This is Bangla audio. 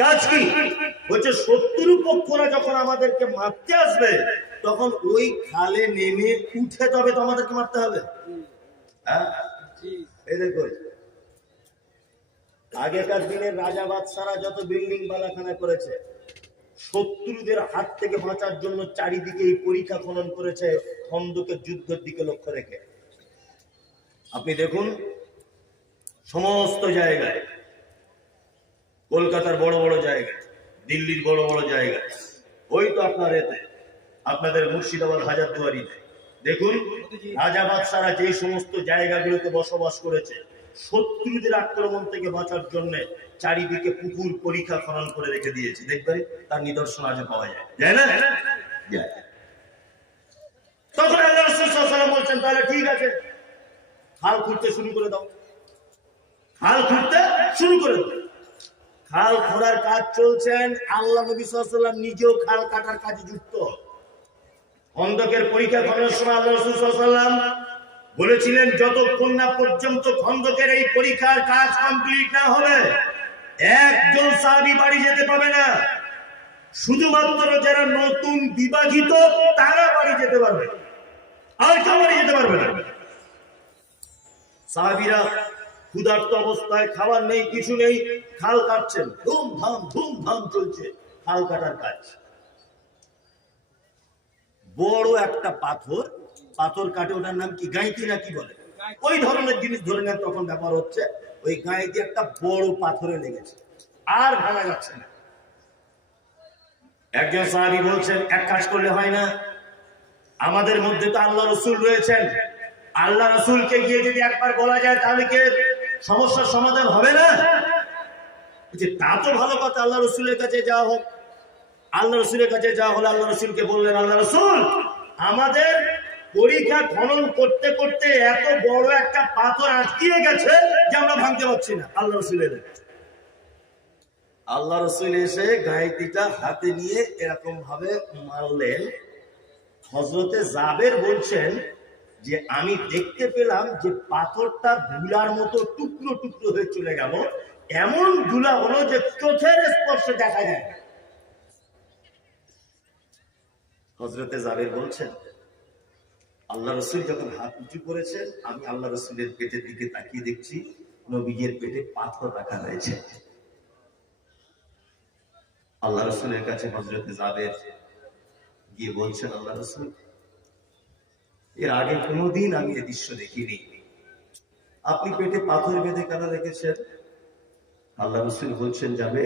কাজ কি? বলছে শত্রু পক্ষরা যখন আমাদেরকে মারতে আসবে, তখন ওই খালে নেমে উঠে তবে তো আমাদেরকে মারতে হবে। হ্যাঁ? আগেকার দিনের রাজা বাদশারা যত বিল্ডিং বালাখানা করেছে, শত্রুদের হাত থেকে বাঁচার জন্য চারিদিকে এই পরীক্ষা খনন করেছে, খন্দকের যুদ্ধের দিকে লক্ষ্য রেখে। আপনি দেখুন, সমস্ত জায়গায় কলকাতার বড় বড় জায়গা, দিল্লির বড় বড় জায়গায় ওই তো আপনার এতে, আপনাদের মুর্শিদাবাদ হাজারদুয়ারিতে। দেখুন রাজা বাদশারা যে সমস্ত জায়গাগুলোতে বসবাস করেছে, শত্রুদের আক্রমণ থেকে বাঁচার জন্য চারিদিকে পুকুর, পরীক্ষা খনন করে রেখে দিয়েছে। দেখবেন, তার নিদর্শন আজও পাওয়া যায়। যায় না? তখন আল্লাহ বলছেন, তাহলে ঠিক আছে, খাল খুঁড়তে শুরু করে দাও। খাল খুঁড়তে শুরু করে দাও। খাল খোঁড়ার কাজ চলছেন। আল্লাহ নবী সাল্লাম নিজেও খাল কাটার কাজে যুক্ত। খন্দকের পরীক্ষা করার সময় আল্লাহ রসুল সাল্লাম বলেছিলেন, যতক্ষণ না পর্যন্ত খন্দকের এই পরীক্ষার কাজ কমপ্লিট না হবে একজন সাহাবি বাড়ি যেতে পাবে না। শুধুমাত্র যারা নতুন বিবাহিত তারা বাড়ি যেতে পারবে। আর কেউ বাড়ি যেতে পারবে না। সাহাবিরা ক্ষুধার্ত অবস্থায় খাবার নেই কিছু নেই খাল কাটছেন। ধুমধাম ধুমধাম চলছে খাল কাটার কাজ। বড় একটা পাথর পাথর কাটে ওটার নাম কি গাঁইতি না কি বলে? ওই ধরনের জিনিস ধরে নেন তখন ব্যাপার হচ্ছে ওই গাঁইতি একটা বড় পাথরে লেগেছে আর ভাঙা যাচ্ছে না। একজন সাহাবি বলছেন এক কাজ করলে হয় না আমাদের মধ্যে তো আল্লাহ রসুল রয়েছেন। আল্লাহ রসুলকে গিয়ে যদি একবার বলা যায় তাহলে কি সমস্যার সমাধান হবে না। যে তা তো ভালো কথা, আল্লাহ রসুলের কাছে যাওয়া হোক। আল্লাহ রসুলের কাছে যাওয়া হলো আল্লাহ রসুলকে বললেন, আল্লাহ রসুল, আমাদের পরীক্ষা খনন করতে করতে এত বড় একটা পাথর আটকিয়ে গেছে যে আমরা ভাঙতে পারছি না। আল্লাহ রসুল এলেন। আল্লাহ রসুল এসে গায়েতিটা হাতে নিয়ে এরকম ভাবে মারলেন। হজরতে জাবের বলছেন যে আমি দেখতে পেলাম যে পাথরটা ধুলার মতো টুকরো টুকরো হয়ে চলে গেল, এমন ধুলা হলো যে চোখের স্পর্শে দেখা যায় হজরতে জাবের বলছেন, আল্লাহ রসুল যখন হাত উঁচু করেছেন, আমি আল্লাহ রসুলের পেটের দিকে তাকিয়ে দেখছি, নবীজের পেটে পাথর রাখা রয়েছে আল্লাহ রসুলের কাছে হজরতে জাবের গিয়ে বলছেন, আল্লাহ রসুল এর আগে কোনোদিন আমি এ দৃশ্য দেখিনি। আপনি পেটে পাথর বেঁধে কেন রেখেছেন? আল্লাহ রসুল বলছেন, যাবে